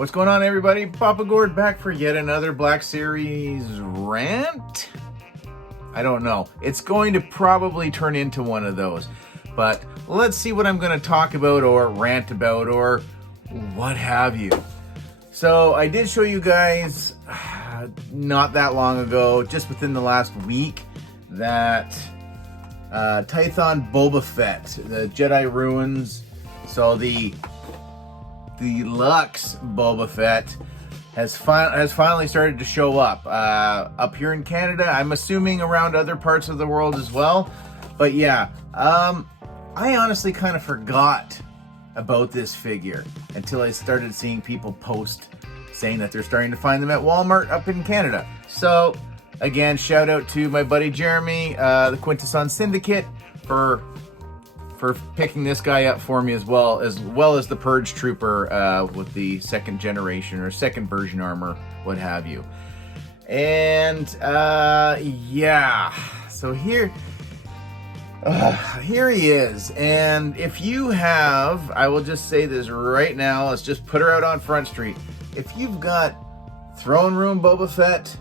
What's going on, everybody? Papa Gord back for yet another Black Series rant? I don't know. It's going to probably turn into one of those. But let's see what I'm going to talk about or rant about or what have you. So I did show you guys not that long ago, just within the last week, that Tython Boba Fett, the Jedi Ruins, so the deluxe Boba Fett has finally started to show up here in Canada. I'm assuming around other parts of the world as well. But yeah, I honestly kind of forgot about this figure until I started seeing people post saying that they're starting to find them at Walmart up in Canada. So again, shout out to my buddy Jeremy, the Tython Syndicate, for picking this guy up for me, as well as the Purge Trooper with the second generation or second version armor, what have you. And yeah, so here he is. And if you have, I will just say this right now, let's just put her out on Front Street. If you've got Throne Room Boba Fett,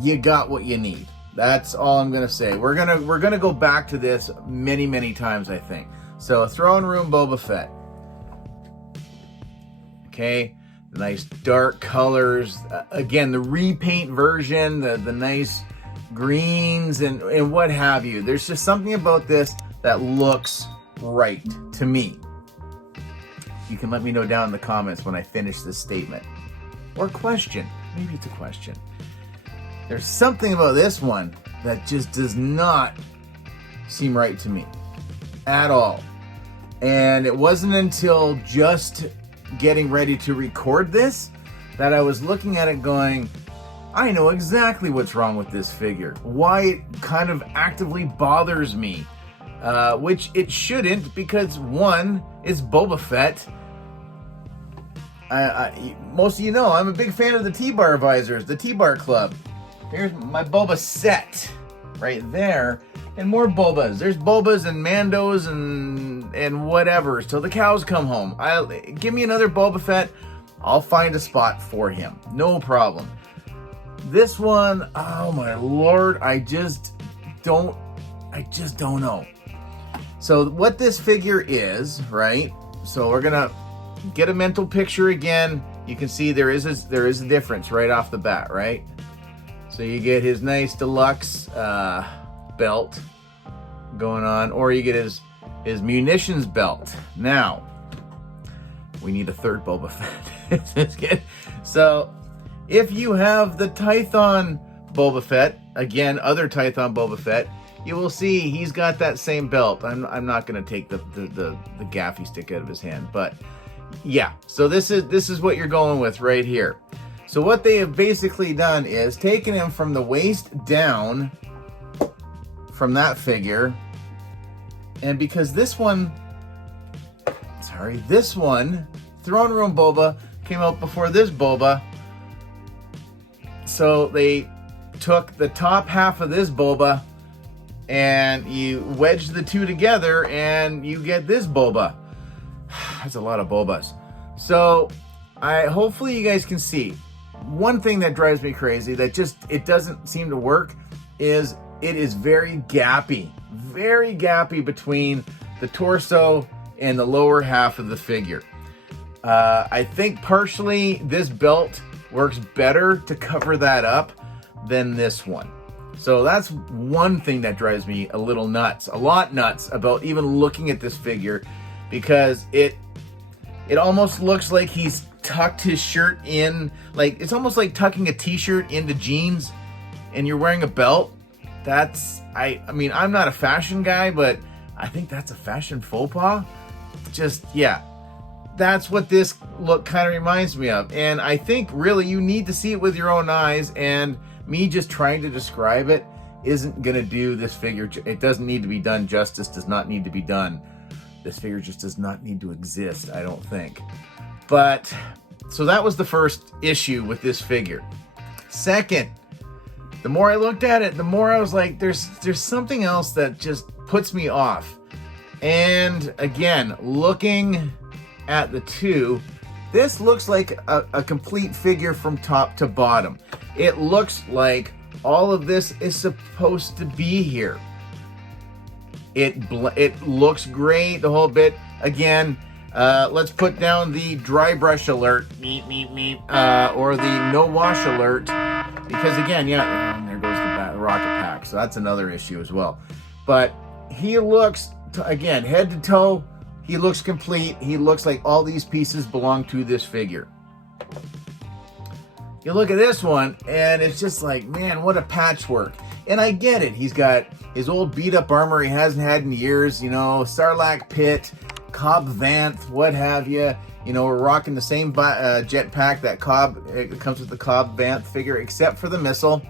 you got what you need. That's all I'm gonna say. We're gonna go back to this many times, I think. So Throne Room Boba Fett. Okay, nice dark colors. Again, the repaint version, the nice greens and what have you. There's just something about this that looks right to me. You can let me know down in the comments when I finish this statement. Or question. Maybe it's a question. There's something about this one that just does not seem right to me at all. And it wasn't until just getting ready to record this that I was looking at it going, I know exactly what's wrong with this figure. Why it kind of actively bothers me. Which it shouldn't, because one, it's Boba Fett. Most of you know, I'm a big fan of the T-Bar visors, the T-Bar Club. Here's my Boba set right there, and more Bobas. There's Bobas and Mandos and whatever till the cows come home. Give me another Boba Fett, I'll find a spot for him, no problem. This one, oh my lord, I just don't know. So what this figure is, right? So we're gonna get a mental picture again. You can see there is a difference right off the bat, right? So you get his nice deluxe belt going on, or you get his munitions belt. Now, we need a third Boba Fett. So, if you have the Tython Boba Fett, again, other Tython Boba Fett, you will see he's got that same belt. I'm not going to take the gaffy stick out of his hand, but yeah. So this is what you're going with right here. So what they have basically done is taken him from the waist down from that figure. And because this one, Throne Room Boba, came out before this Boba. So they took the top half of this Boba and you wedge the two together and you get this Boba. That's a lot of Bobas. So hopefully you guys can see. One thing that drives me crazy that it doesn't seem to work is it is very gappy between the torso and the lower half of the figure. I think partially this belt works better to cover that up than this one. So that's one thing that drives me a lot nuts about even looking at this figure, because it almost looks like he's tucked his shirt in, like it's almost like tucking a t-shirt into jeans and you're wearing a belt. I mean, I'm not a fashion guy, but I think that's a fashion faux pas. Just, yeah, that's what this look kind of reminds me of. And I think really you need to see it with your own eyes, and me just trying to describe it isn't gonna do this figure. It doesn't need to be done justice, does not need to be done. This figure just does not need to exist, I don't think. But, so that was the first issue with this figure. Second, the more I looked at it, the more I was like, there's something else that just puts me off. And again, looking at the two, This looks like a complete figure from top to bottom. It looks like all of this is supposed to be here. It looks great, the whole bit. Again, let's put down the dry brush alert, or the no wash alert, because again, yeah, and there goes the rocket pack, so that's another issue as well. But he looks, again, head to toe, he looks complete. He looks like all these pieces belong to this figure. You look at this one, and it's just like, man, what a patchwork. And I get it. He's got his old beat-up armor he hasn't had in years, you know, Sarlacc pit, Cobb Vanth, what have you. You know, we're rocking the same jetpack that it comes with the Cobb Vanth figure, except for the missile.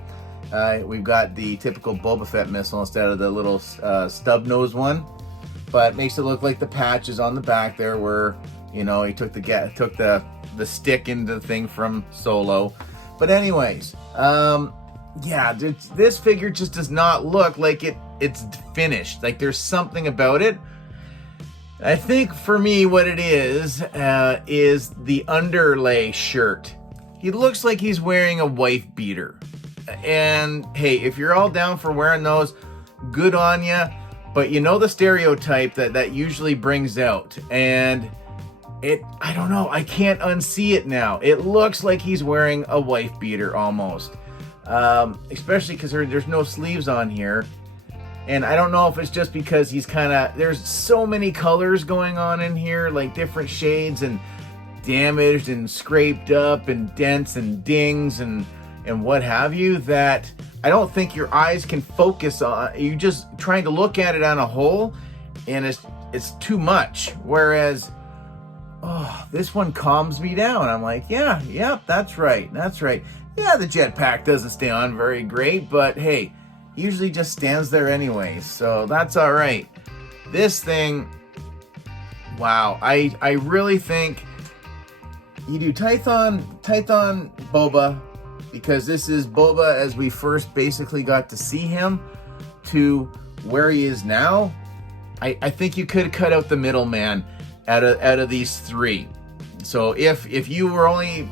We've got the typical Boba Fett missile instead of the little stub nose one. But makes it look like the patch is on the back there where, you know, he took the stick into the thing from Solo. But anyways, yeah, this figure just does not look like it's finished. Like there's something about it. I think for me what it is the underlay shirt. He looks like he's wearing a wife beater. And hey, if you're all down for wearing those, good on ya. But you know the stereotype that usually brings out. And I don't know, I can't unsee it now. It looks like he's wearing a wife beater almost. Especially because there's no sleeves on here. And I don't know if it's just because he's there's so many colors going on in here, like different shades and damaged and scraped up and dents and dings and what have you, that I don't think your eyes can focus on. You just trying to look at it on a whole, and it's too much. Whereas, this one calms me down. I'm like, yeah, that's right. Yeah, the jetpack doesn't stay on very great, but hey, usually just stands there anyway, so that's all right. This thing, wow, I really think you do Tython Boba, because this is Boba as we first basically got to see him to where he is now. I think you could cut out the middleman out of these three. So if you were only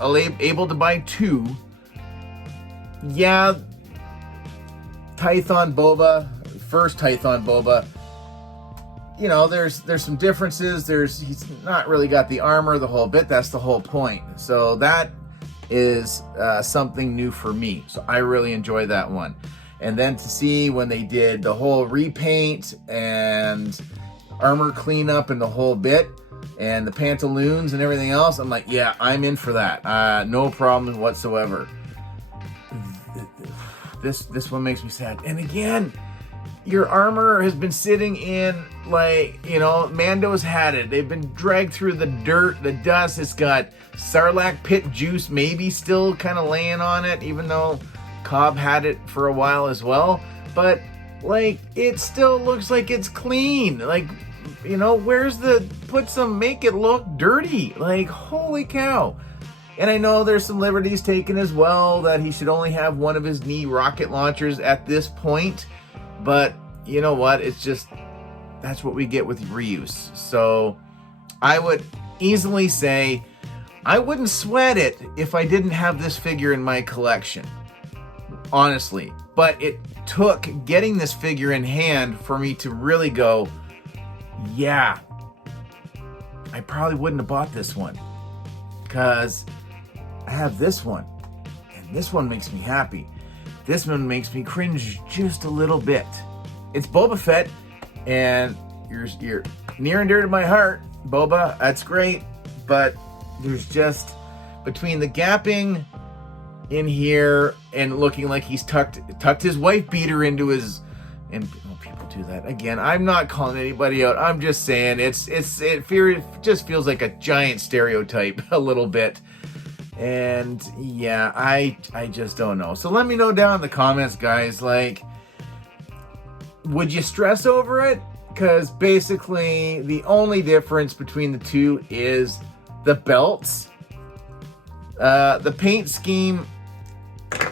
able to buy two, yeah, Tython Boba, first Tython Boba, you know, there's some differences. He's not really got the armor, the whole bit. That's the whole point. So that is something new for me. So I really enjoy that one. And then to see when they did the whole repaint and armor cleanup and the whole bit, and the pantaloons and everything else, I'm like, yeah, I'm in for that. No problem whatsoever. This one makes me sad. And again, your armor has been sitting in, like, you know, Mando's had it. They've been dragged through the dirt, the dust. It's got Sarlacc pit juice maybe still kind of laying on it, even though Cobb had it for a while as well. But, like, it still looks like it's clean. Like, you know, make it look dirty. Like, holy cow. And I know there's some liberties taken as well, that he should only have one of his knee rocket launchers at this point. But you know what? It's just, that's what we get with reuse. So I would easily say I wouldn't sweat it if I didn't have this figure in my collection. Honestly. But it took getting this figure in hand for me to really go, yeah, I probably wouldn't have bought this one, because I have this one, and this one makes me happy. This one makes me cringe just a little bit. It's Boba Fett, and you're near and dear to my heart, Boba. That's great, but there's just, between the gapping in here and looking like he's tucked his wife beater into his, and people do that again. I'm not calling anybody out. I'm just saying it just feels like a giant stereotype a little bit. And yeah, I just don't know. So let me know down in the comments, guys. Like, would you stress over it? Because basically the only difference between the two is the belts. The paint scheme,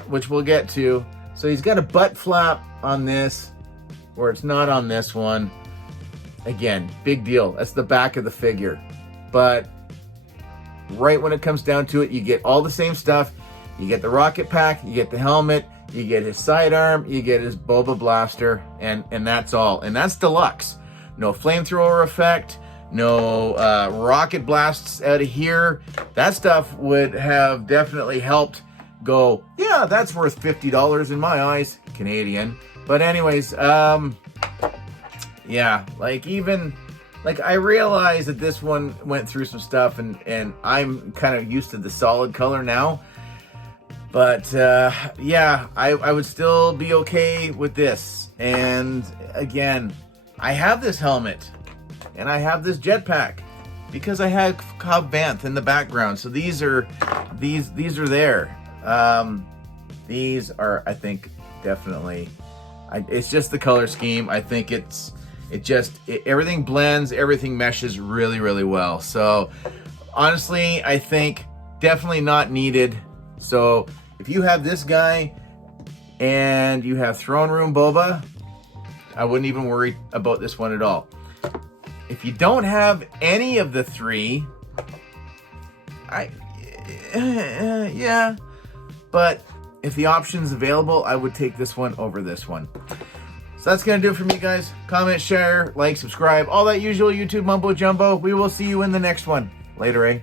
which we'll get to. So he's got a butt flap on this, where it's not on this one. Again, big deal. That's the back of the figure. But right when it comes down to it. You get all the same stuff. You get the rocket pack, you get the helmet, you get his sidearm, you get his Boba blaster, and that's all. And that's deluxe. No flamethrower effect, no rocket blasts out of here. That stuff would have definitely helped go, yeah, that's worth $50 in my eyes, Canadian. But anyways, yeah, like I realize that this one went through some stuff, and I'm kind of used to the solid color now. But yeah, I would still be okay with this. And again, I have this helmet and I have this jetpack because I have Cobb Vanth in the background. So these are there. These are, I think, definitely. It's just the color scheme. I think everything blends, everything meshes really, really well. So honestly, I think definitely not needed. So if you have this guy and you have Throne Room Boba, I wouldn't even worry about this one at all. If you don't have any of the three, yeah, but if the option's available, I would take this one over this one. So that's going to do it for me, guys. Comment, share, like, subscribe, all that usual YouTube mumbo jumbo. We will see you in the next one. Later, eh?